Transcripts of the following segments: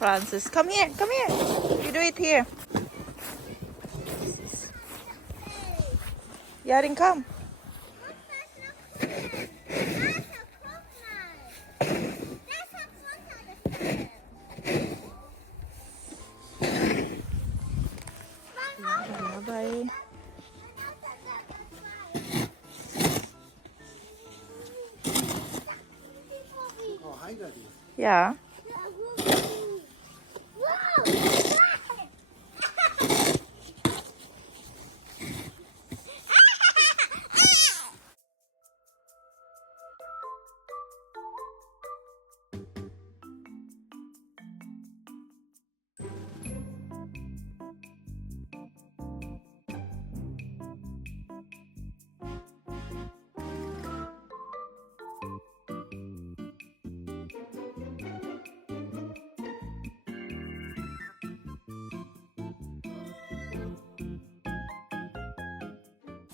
Francis, come here, come here. You do it here. Yarin, come. Bye. Oh, hi, Daddy. Yeah.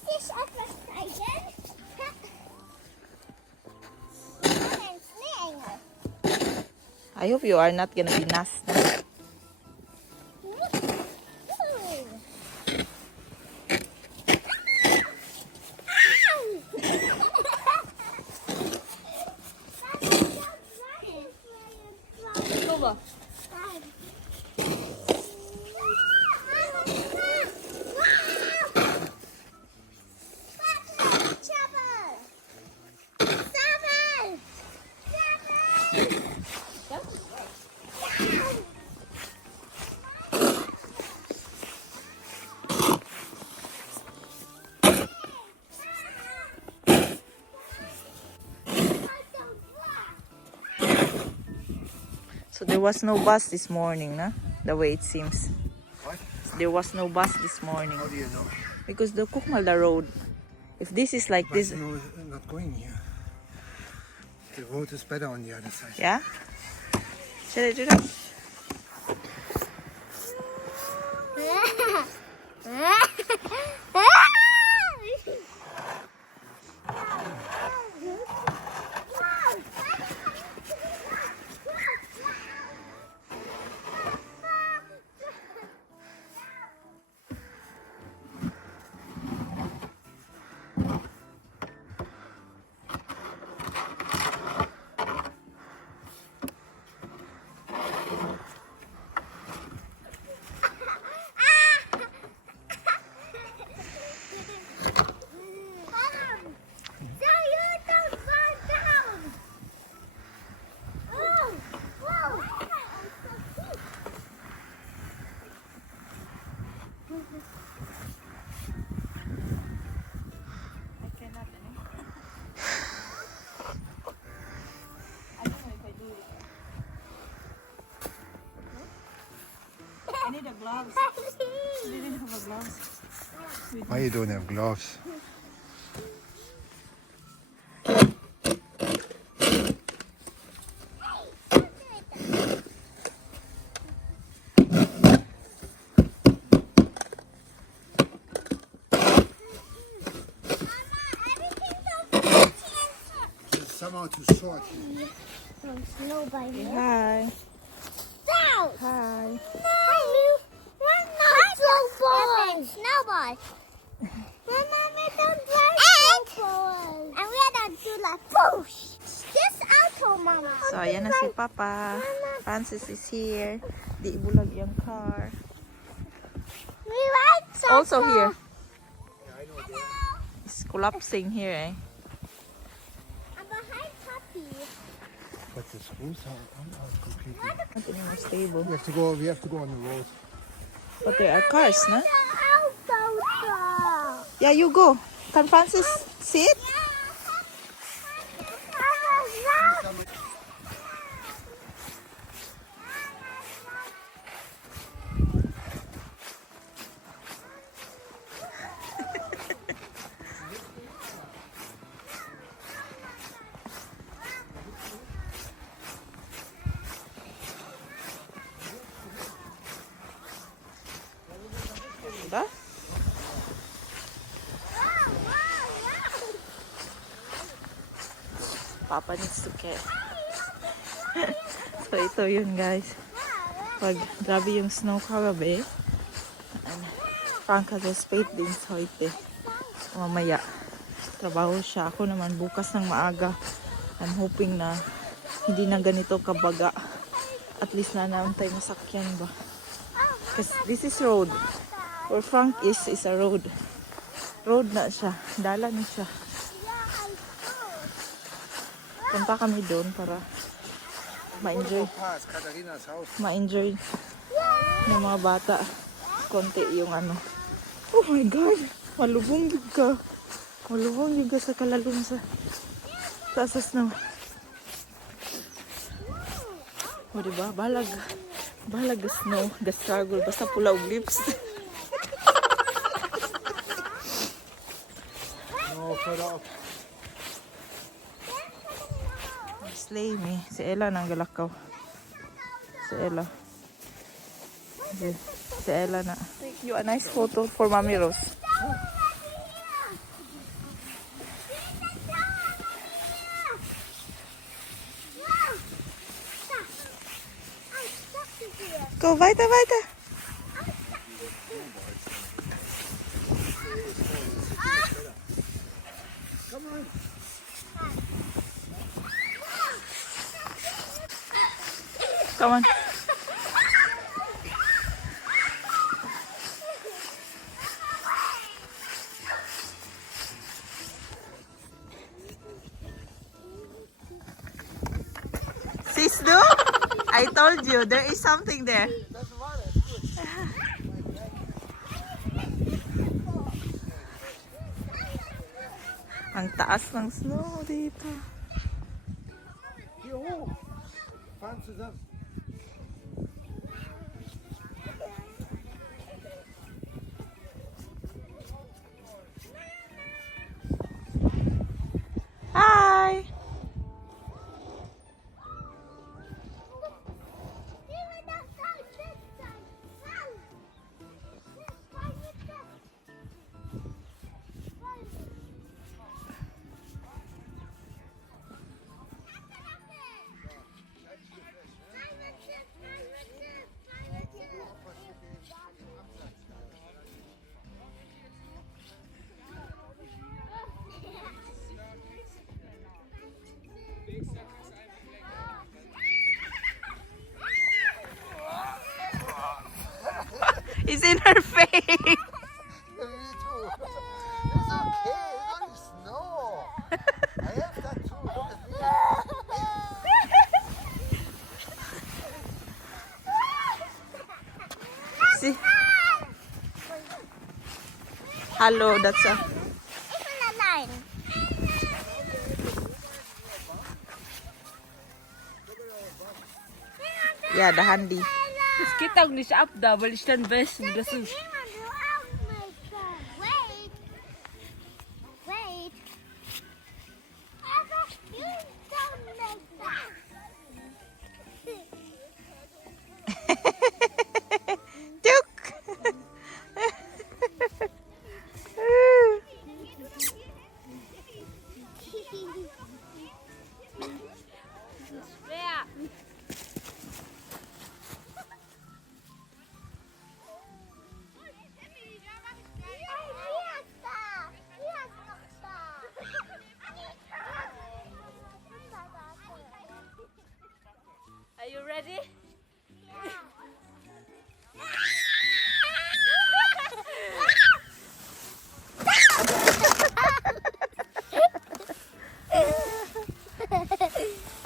Fish advertising. I hope you are not gonna be nasty. So there was no bus this morning, nah? The way it seems. What? There was no bus this morning. How do you know? Because the Kukmalda road, if this is like But this, no, not going here. The road is better on the other side. yeah? Should I do that? I need a gloves. You didn't have a gloves. Why you don't have gloves? It's somehow too short. Snow by here. Hi. Down. Hi. No. We're not snowball. Snowball. Mama, don't drive snowball. And we are going to do like push. This auto, Mama. So ayan na si Papa. Francis is here. Di ibulag yung car. We ride something. Also here. Yeah, I know. It's collapsing here, eh? I'm behind Puppy. But the screws are completely. Not anymore stable. We have to go on the road. But there are cars, na? The auto. Yeah, you go. Can Francis sit? Diba? Papa needs to care. So ito yun, guys. Pag grabe yung snow kagabi, Frank has a spade din sa hoite. Mamaya, trabaho siya. Ako naman bukas ng maaga. I'm hoping na hindi na ganito kabaga. At least na naman tayo masakyan ba. Because this is road. Where Frank is a road. Road na siya. Dala na siya. Punta kami doon para ma-enjoy. Katharina's house. Ma-enjoy ng mga bata. Konti yung ano. Oh my God! Malubong yun ka. Malubong yun ka sa kalalum sa taas sa snow. O diba? Balag. Balag ga snow. Ga struggle. Basta pula og lips. No, further up. Slay me. Si Ella nang galakaw. Si Ella. Si Ella na. Take you a nice photo for Mommy Rose. Go weiter, weiter. Come on. Come on. Sis, do? I told you there is something there. Ang taas ng snow dito. Hier hoch. Fahren zusammen. Hi. It's in her face. Me too. It's okay. It's only snow. I have that too. Look at me. See? Hello, that's a... It's on the line. Yeah, the handy. Es geht auch nicht ab da, weil ich dann weiß, wie das ist. Wait. Wait. Aber you don't make that. Tuk! Are you ready?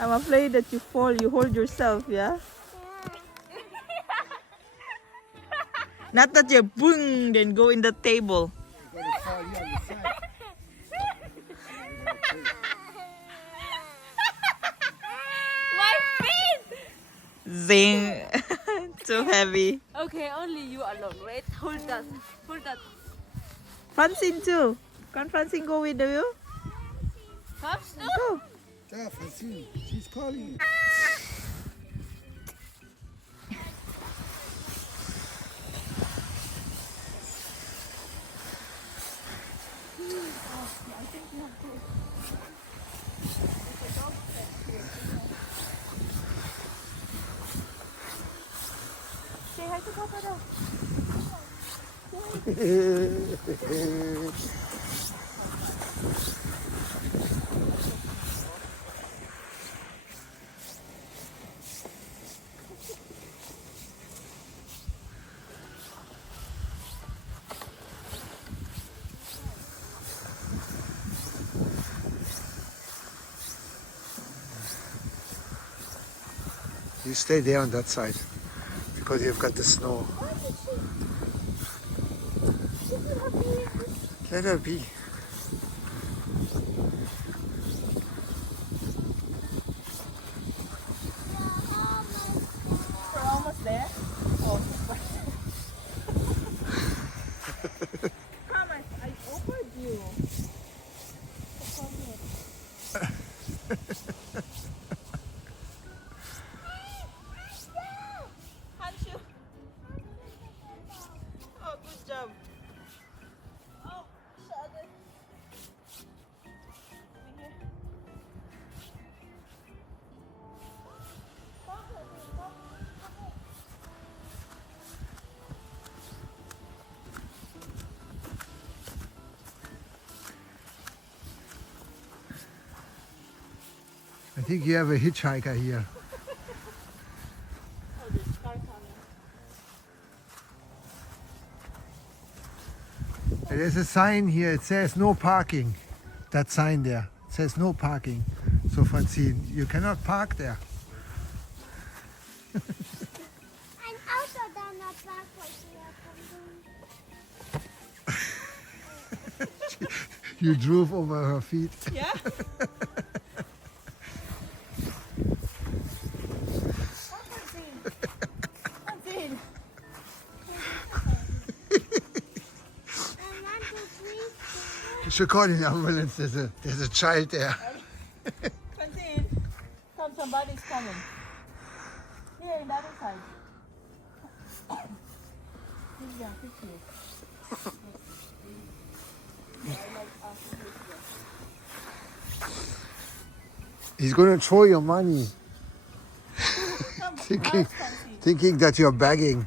I'm afraid that you fall, you hold yourself, yeah? Not that you boom, then go in the table. You're going to fall here on the side. My feet! Zing! Too heavy. Okay, only you alone. Wait, hold that. Hold that. Francine too. Can Francine go with you? Kommst du? Go. There, Francine. She's calling you. You stay there on that side because you've got the snow. Let her be. We're almost there. Oh, come on, I offered you. Hanshu. Oh, good job. Oh, shut it. Over here. I think you have a hitchhiker here. Oh, there's a car coming. There's a sign here, it says no parking. That sign there, it says no parking. So Francine, you cannot park there. And also they're not backwards here. You drove over her feet. Yeah? You should call the ambulance, there's a child there. Francine, come, somebody's coming. Here, in the other side. Yeah, quickly. He's going to throw your money, Come, thinking, Francine. thinking that you're begging.